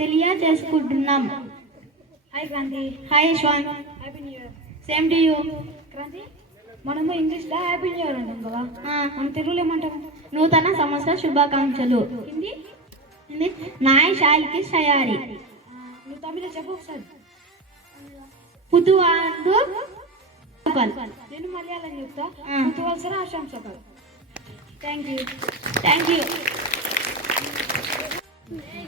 తెలియజేసుకుంటున్నాం. Hi Kranti. Hi Yashwant. Happy new year. Same to you. Kranti, మనము ఇంగ్లీష్లో హ్యాపీ న్యూ ఇయర్ అంటాం కదా, మనం తెలుగులో ఏమంటాం? నూతన సంవత్సర శుభాకాంక్షలు. హిందీ? నాయ్ శాల్కి తయారీ. నువ్వు తమిళ చెప్పు ఒకసారి. పుతువాండు. నేను మలయాళం చెప్తా. పుతువల్సర ఆశంసలు. Thank you.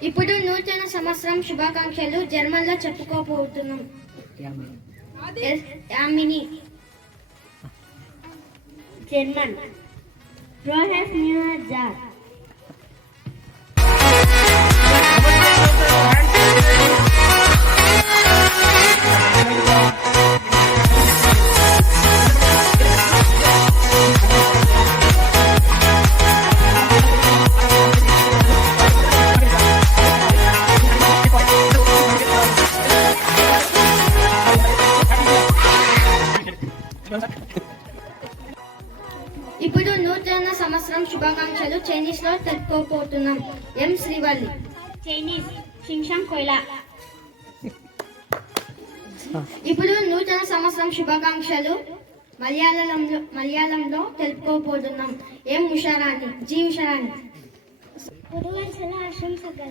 ఇప్పుడు నూతన సంవత్సరం శుభాకాంక్షలు జర్మన్లో చెప్పుకోబోతున్నాం. యామిని. జర్మన్. ఫ్రోహెస్ న్యూయర్ జార్. ఇప్పుడు నూతన సంవత్సరం శుభాకాంక్షలు చైనీస్ లో తెలుపుకోబోతున్నాం. ఎం శ్రీవల్లి. చైనీస్. షింగ్షాంగ్ కోయిలా. ఇప్పుడు నూతన సంవత్సరం శుభాకాంక్షలు మలయాళంలో తెలుపుకోబోతున్నాం. ఎం ఉషారాణి. జి ఉషారాణి. పుతువల్సర ఆశంసలు.